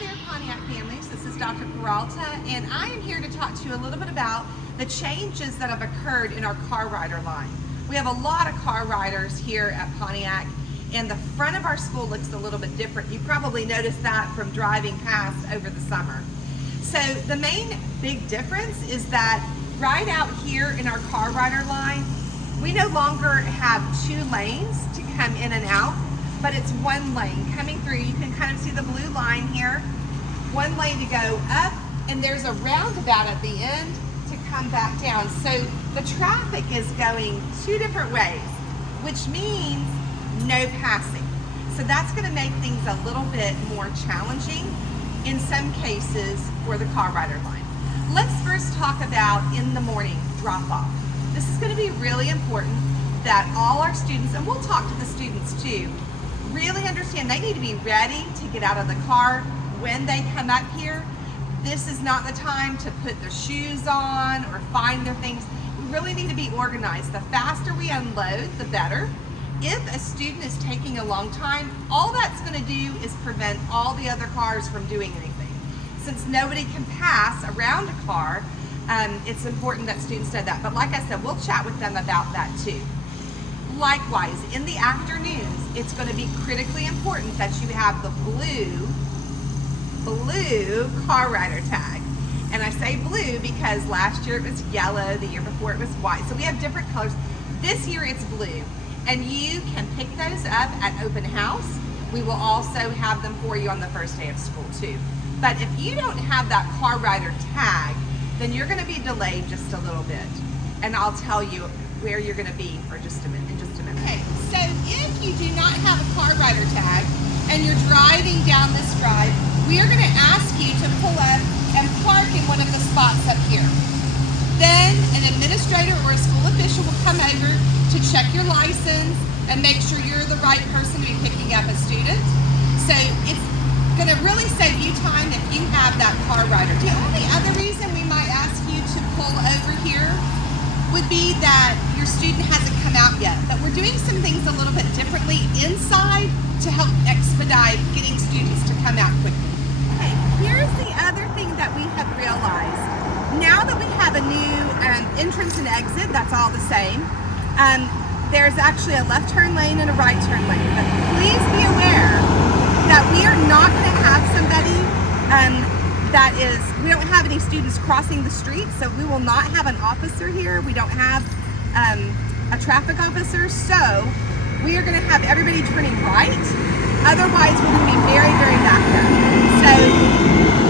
there, Pontiac families. This is Dr. Peralta, and I am here to talk to you a little bit about the changes that have occurred in our car rider line. We have a lot of car riders here at Pontiac, and the front of our school looks a little bit different. You probably noticed that from driving past over the summer. So the main big difference is that right out here in our car rider line, we no longer have 2 lanes to come in and out, but it's 1 lane coming through. You can kind of see the blue line here. 1 lane to go up, and there's a roundabout at the end to come back down. So the traffic is going 2 different ways, which means no passing. So that's going to make things a little bit more challenging in some cases for the car rider line. Let's first talk about in the morning drop-off. This is going to be really important that all our students, and we'll talk to the students too, really understand they need to be ready to get out of the car when they come up here. This is not the time to put their shoes on or find their things. We really need to be organized. The faster we unload, the better. If a student is taking a long time, all that's going to do is prevent all the other cars from doing anything. Since nobody can pass around a car, it's important that students know that. But like I said, we'll chat with them about that too. Likewise, in the afternoons, it's going to be critically important that you have the blue car rider tag. And I say blue because last year it was yellow, the year before it was white. So we have different colors. This year it's blue. And you can pick those up at open house. We will also have them for you on the first day of school too. But if you don't have that car rider tag, then you're going to be delayed just a little bit. And I'll tell you where you're going to be for just a minute. Okay, so if you do not have a car rider tag and you're driving down this drive, we are going to ask you to pull up and park in one of the spots up here. Then an administrator or a school official will come over to check your license and make sure you're the right person to be picking up a student. So it's going to really save you time if you have that car rider. The only other reason we might ask you to pull over here would be that your student hasn't come out yet. But we're doing some things a little bit differently inside to help expedite getting students to come out quickly. Okay, here's the other thing that we have realized. Now that we have a new entrance and exit, that's all the same. There's actually a left turn lane and a right turn lane. But please be aware that we are not going to have somebody we don't have any students crossing the street, so we will not have an officer here. We don't have a traffic officer, so we are going to have everybody turning right. Otherwise, we're going to be very, very backed up. So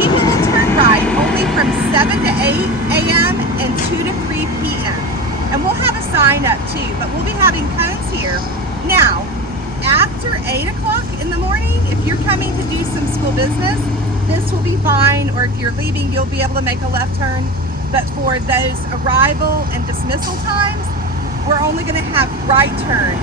people will turn right only from 7 to 8 a.m. and 2 to 3 p.m. And we'll have a sign up too, but we'll be having cones here. Now, after 8 o'clock in the morning, if you're coming to do some school business, this will be fine, or if you're leaving, you'll be able to make a left turn. But for those arrival and dismissal times, we're only going to have right turn